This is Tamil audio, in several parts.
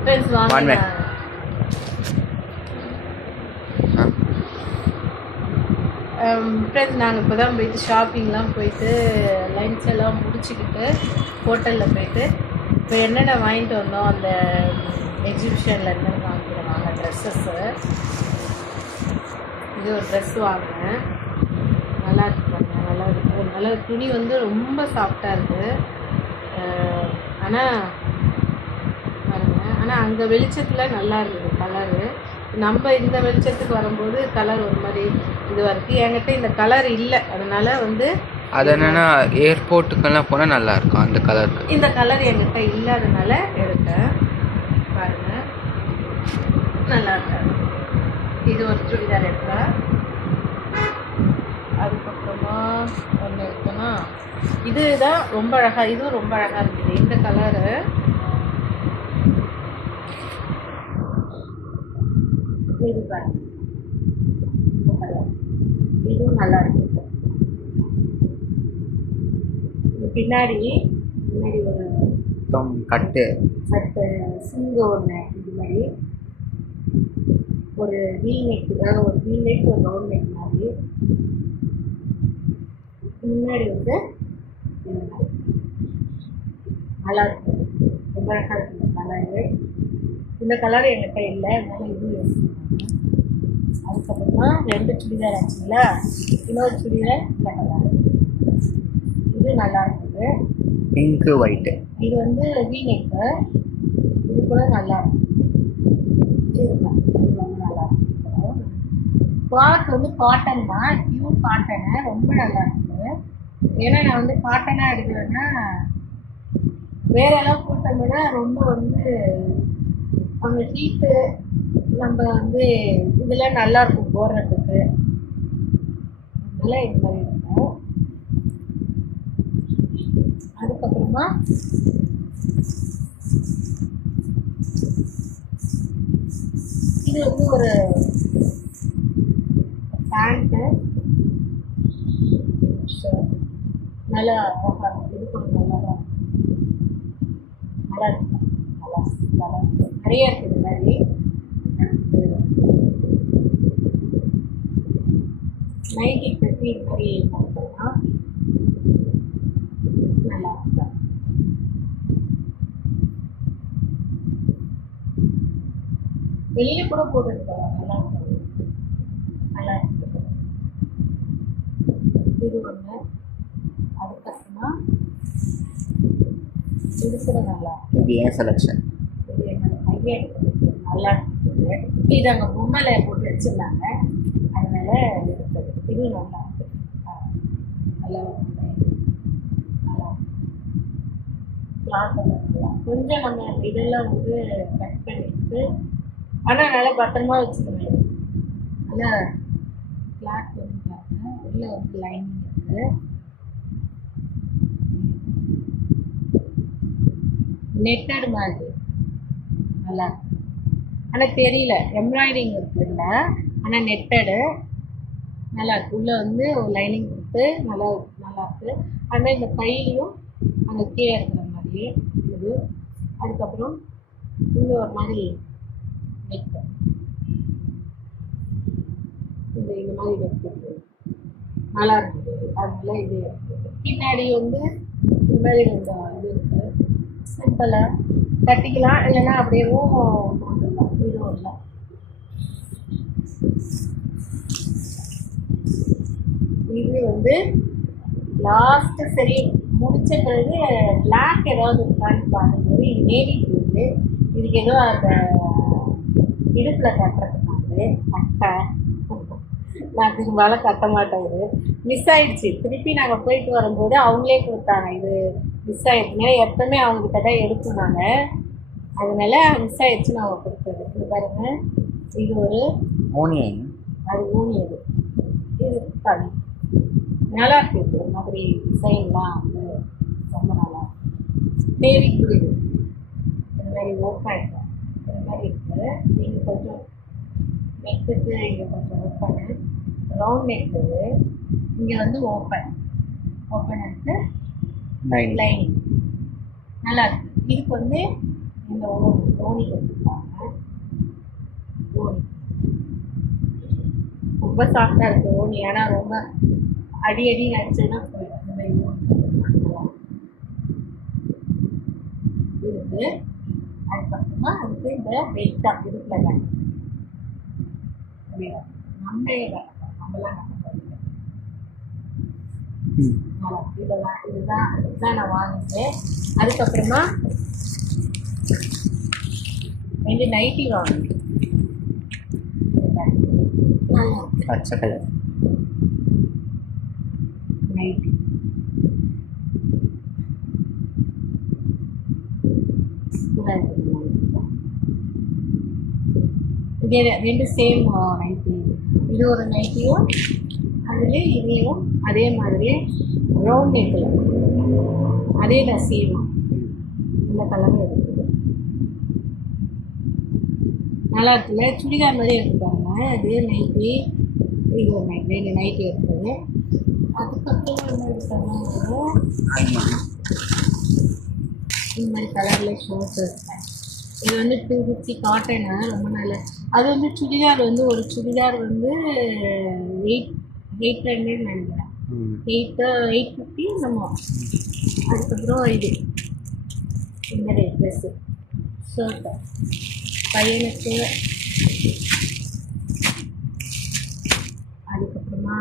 ஃப்ரெண்ட்ஸ் வாங்க. ஃப்ரெண்ட்ஸ் நாங்கள் இப்போ தான் போயிட்டு ஷாப்பிங்லாம் போயிட்டு லன்ச் எல்லாம் முடிச்சுக்கிட்டு ஹோட்டலில் போயிட்டு இப்போ என்னென்ன வாங்கிட்டு வந்தோம் அந்த எக்ஸிபிஷனில் என்னென்ன வாங்கிக்கிறோம் நாங்கள் ட்ரெஸ்ஸஸ்ஸு. இது ஒரு ட்ரெஸ் வாங்கினேன், நல்லா இருக்கு பாருங்க, நல்லா இருக்கு. நல்லா துணி வந்து ரொம்ப சாஃப்டாக இருக்குது. ஆனால் அங்கே வெளிச்சத்தில் நல்லா இருந்தது கலரு. நம்ம இந்த வெளிச்சத்துக்கு வரும்போது கலர் ஒரு மாதிரி இதுவாக இருக்குது. என்கிட்ட இந்த கலர் இல்லை, அதனால் வந்து அது என்னென்னா ஏர்போர்ட்டுக்கெல்லாம் போனால் நல்லாயிருக்கும் அந்த கலர். இந்த கலர் என்கிட்ட இல்லாதனால எடுத்தேன். பாருங்கள், நல்லா இருக்காது. இது ஒரு சுடிதார் எடுத்தேன். அதுக்கப்புறமா ஒன்று எடுத்தோன்னா இதுதான் ரொம்ப அழகாக, இதுவும் ரொம்ப அழகாக இருக்குது. இந்த கலரு இது பாருங்க, இந்த கலர் இதுவும் நல்லா இருக்குது. பின்னாடி ஒரு கட்டு சிங்கு ஒன்று, இது மாதிரி ஒரு வீநெக், ஒரு வீநெக் ஒரு ரவுண்ட் நெக் மாதிரி. முன்னாடி வந்து நல்லா இருக்கு, ரொம்ப அழகாக இருக்குது இந்த கலரு. இந்த கலர் என்கிட்ட இல்லை, அதனால இதுவும் யூஸ் பண்ணுவாங்க. அதுக்கப்புறமா 2 சுடிதார் ஆச்சுங்களா, இன்னொரு சுடிதார் இந்த கலர், இது நல்லா இருக்குது. பிங்க்கு ஒயிட்டு, இது வந்து வீநெக்கு, இது கூட நல்லா இருக்கும். இது ரொம்ப நல்லா இருக்கும். கிளாத் வந்து காட்டன் தான், பியூர் காட்டனு, ரொம்ப நல்லா இருக்குது. ஏன்னா நான் வந்து காட்டனாக எடுக்கிறேன்னா வேறெல்லாம் போட்டோம்னா ரொம்ப வந்து அவங்க ஹீட்டு, நம்ம வந்து இதெல்லாம் நல்லாயிருக்கும் போடுறதுக்கு, அதனால இது மாதிரி இருக்கும். அதுக்கப்புறமா இது வந்து ஒரு பேண்ட்டு, நல்லா அழகாக இருக்கும். இது கூட நல்லா தான் நல்லா இருக்கும், நல்லா நல்லா நிறைய இருக்குது. இது மாதிரி நைட்டி பற்றி இது மாதிரி பார்த்தோம்னா நல்லா இருக்கும். வெளியில கூட போட்டுருக்காங்க, நல்லா இருக்கும், நல்லா இருக்குது. இது ஒன்று. அதுக்கப்புறமா இது கூட நல்லா இருக்கும். இது ஏன் செலெக்ஷன், இது என்னோட பையன் எடுத்தது, நல்லா இருக்குது. இது அங்கே பொம்மையில போட்டு வச்சுருந்தாங்க, அதனால இருக்குது. இது நல்லா இருக்குது, நல்லா நல்லா கிளாத் நல்லா. கொஞ்சம் நம்ம இதெல்லாம் வந்து கட் பண்ணிட்டு, ஆனால் நல்லா பத்திரமா வச்சுக்கணும். நல்லா கிளாத் வந்து பாருங்க, உள்ள வந்து லைனிங் இருக்குது. நெட்டட் மாதிரி நல்லா இருக்கு, ஆனால் தெரியல எம்ப்ராய்டிங் இருக்குல்ல, ஆனால் நெட்டடு நல்லா இருக்கு. உள்ளே வந்து ஒரு லைனிங் கொடுத்து நல்லா நல்லா இருக்குது. அதுமாதிரி இந்த கையிலையும் அந்த கீழே இருக்கிற மாதிரி இது. அதுக்கப்புறம் இங்கே ஒரு மாதிரி நெக்கு, இந்த மாதிரி நெக்கு நல்லா இருக்குது, அதனால இது இருக்குது. பின்னாடி வந்து இந்த மாதிரி இந்த இது இருக்குது, சிம்பிளாக கட்டிக்கலாம், இல்லைன்னா அப்படியேவும் போட்டுக்கலாம். இது ஒன்று. இது வந்து லாஸ்ட்டு சரி முடிச்ச பிறகு பிளாக் ஏதாவது இருக்கான்னு பார்க்கும்போது இது நேவி ப்ளூ, இதுக்கு ஏதோ அந்த இடுப்பில் கட்டுறதுக்காக கட்டை, நான் பெரும்பாலும் கட்ட மாட்டேங்குது, மிஸ் ஆயிடுச்சு. திருப்பி நாங்கள் போயிட்டு வரும்போது அவங்களே கொடுத்தாங்க, இது மிஸ் ஆயிடுச்சுன்னா எப்பவுமே அவங்ககிட்ட தான் எடுத்துனாங்க, அதனால மிஸ் ஆயிடுச்சுன்னு அவங்க கொடுத்தது. இது பாருங்க, இது ஒரு ஓனியன், அது ஊனியது, இது தனி நல்லா இருக்குது. ஒரு மாதிரி டிசைன்லாம் வந்து ரொம்ப நல்லா இருக்குது. நேவி ப்ளூ, இது இந்த மாதிரி ஓப்பன் இந்த மாதிரி இருக்குது. நீங்கள் கொஞ்சம் நெக்குக்கு இங்கே கொஞ்சம் ஓப்பனு, ரவுண்ட் நெக்கு, இங்கே வந்து ஓப்பன் ஓப்பன் எடுத்து லைனிங் நல்லா இருக்குது. இதுக்கு வந்து இந்த ஓனி கொடுத்துருக்காங்க. ஓனி ரொம்ப சாஃப்டாக இருக்குது ஓனி. ஆனால் ரொம்ப அடி அடிச்சுன்னா போயிடும். இந்த மாதிரி ஓனி கொடுத்துருக்காங்க இருக்குது. அதுக்கப்புறமா அதுக்கு இந்த வெயிட்டாக இருக்குல்ல நம்மளாம் இதுதான் நான் வாங்கினேன். அதுக்கப்புறமா 2 நைட்டி வாங்கினேன். பச்சை கலர் நைட்டி இதே 2 சேம் நைட்டி. இது ஒரு நைட்டியும் அதுலேயே இதையும் அதே மாதிரி ரவுண்ட் நெக்கில் அதே தான் சேம் இந்த கலரும் இருக்குது. நல்லா இருக்குல்ல, சுடிதார் மாதிரி எடுத்துக்காங்க. அதே நைட்டி இது ஒரு நைட்டி 2 நைட்டி இருக்குது. அதுக்கப்புறம் என்ன எடுத்தாங்க இந்த மாதிரி கலரில் ஷர்ட்ஸ் இருக்கேன். இது வந்து 250 காட்டனு, ரொம்ப நல்ல. அது வந்து சுடிதார் வந்து ஒரு சுடிதார் வந்து 800 நினைக்கிறேன். 850 நம்ம. அதுக்கப்புறம் இது இந்த ட்ரெஸ்ஸு ஷர்ட்டு பையனுக்கு. அதுக்கப்புறமா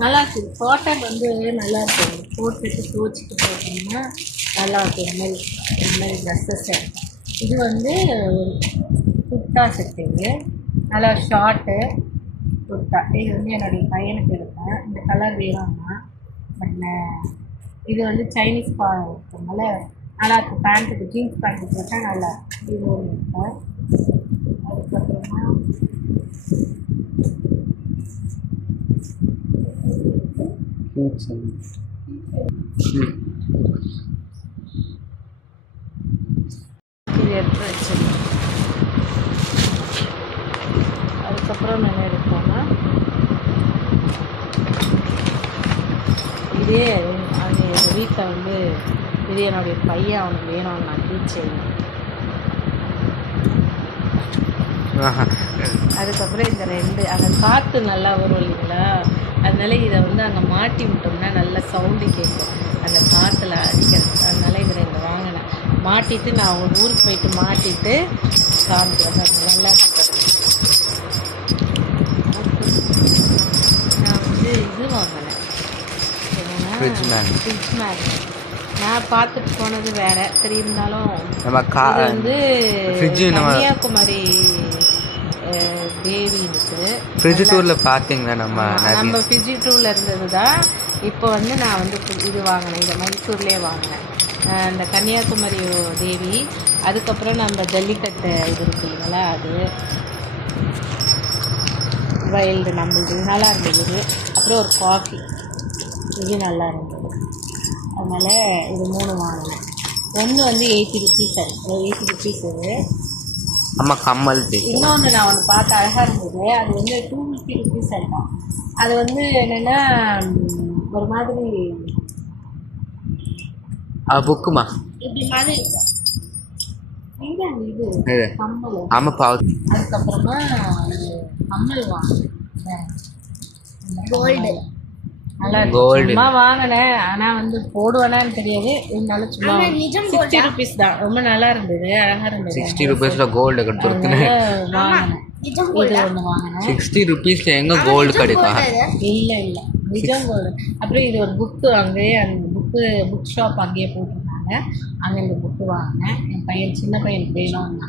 நல்லா இருக்குது. காட்டன் வந்து நல்லா இருக்கும். போட்டுட்டு துவச்சிட்டு போட்டோம்னா நல்லா இருக்கும். இந்த மாதிரி ட்ரெஸ்ஸஸ். இது வந்து குர்த்தா செட்டிங்கு, நல்லா ஷார்ட்டு குர்த்தா. இது வந்து என்னுடைய பையனுக்கு எடுப்பேன். இந்த கலர் வேணும்னா. பட் இது வந்து சைனீஸ் இருக்கிறதுனால நல்லா இருக்கும். பேண்ட்டுக்கு ஜீன்ஸ் பேண்ட்டு போட்டால் நல்லா இருக்கும். இது ஒன்று இருப்பேன். அதுக்கப்புறமா இது எடுத்து வச்சிருக்கேன். அதுக்கப்புறம் என்ன எடுப்போம்னா இதே அது எங்கள் வீட்டில் வந்து இது என்னுடைய பையன் அவனுக்கு வேணும். நான் டீச் அதுக்கப்புறம் இந்த 2 அங்கே காற்று நல்லா வரும் இல்லைங்களா, அதனால இதை வந்து அங்கே மாட்டி விட்டோம்னா நல்ல சவுண்டு கேட்கும் அந்த காற்றுல அடிக்கிறது. அதனால இதை 2 வாங்கினேன். மாட்டிட்டு நான் ஒரு ஊருக்கு போயிட்டு மாட்டிட்டு காமிக்கிறேன். நல்லா இருக்கிறது. நான் வந்து இது வாங்கினேன், ஃப்ரிட்ஜ் மேக்னெட். நான் பார்த்துட்டு போனது வேறு. சரி இருந்தாலும் நம்ம வந்து கன்னியாகுமரி தேவி இருக்குது. ஃப்ரிட்ஜ் டூரில் பார்த்தீங்களா? நம்ம ஃப்ரிட்ஜ் டூரில் இருந்தது தான். இப்போ வந்து நான் வந்து இது வாங்கினேன். இந்த மைசூர்லேயே வாங்கினேன் இந்த கன்னியாகுமரி தேவி. அதுக்கப்புறம் நம்ம ஜல்லிக்கட்டு இது இருக்கு இல்லைங்களா, அது வைல்டு நம்மளுது நல்லா இருந்தது. அப்புறம் ஒரு காஃபி இது நல்லா இருந்தது. அதனால் இது 3 வாங்கினேன். ஒன்று வந்து 80 ருபீஸ். 80 ருபீஸ் இது. ஆமாம், கம்மல். இன்னொன்று நான் ஒன்று பார்த்து அழகாக இருந்தது. அது வந்து 250 ருபீஸ் இருக்கும். அது வந்து என்னென்னா ஒரு மாதிரி புக்குமா இப்படி மாதிரி இருக்கும். எங்கே இது கம்மல். ஆமாம் பாவு. அதுக்கப்புறமா கம்மல் வாங்கினேன். கோல்டு நல்லா சும்மா வாங்கினேன். ஆனால் வந்து போடுவேனான்னு தெரியாது. இருந்தாலும் சும்மா 60 ருபீஸ் தான். ரொம்ப நல்லா இருந்தது, அழகாக இருந்தது. 60 ருபீஸில் கோல்டு கொடுத்துருக்குன்னு வாங்கினேன். இது ஒன்று வாங்கினேன். 60 ருபீஸில் எங்கே கோல்டு கிடைக்கும்? இல்லை நிஜம் கோல்டு. அப்புறம் இது ஒரு புக்கு, அங்கேயே அந்த புக் ஷாப் அங்கேயே போட்டிருந்தாங்க. அங்கே இந்த புக்கு வாங்கினேன். என் பையன் சின்ன பையனுக்கு வேணும்னா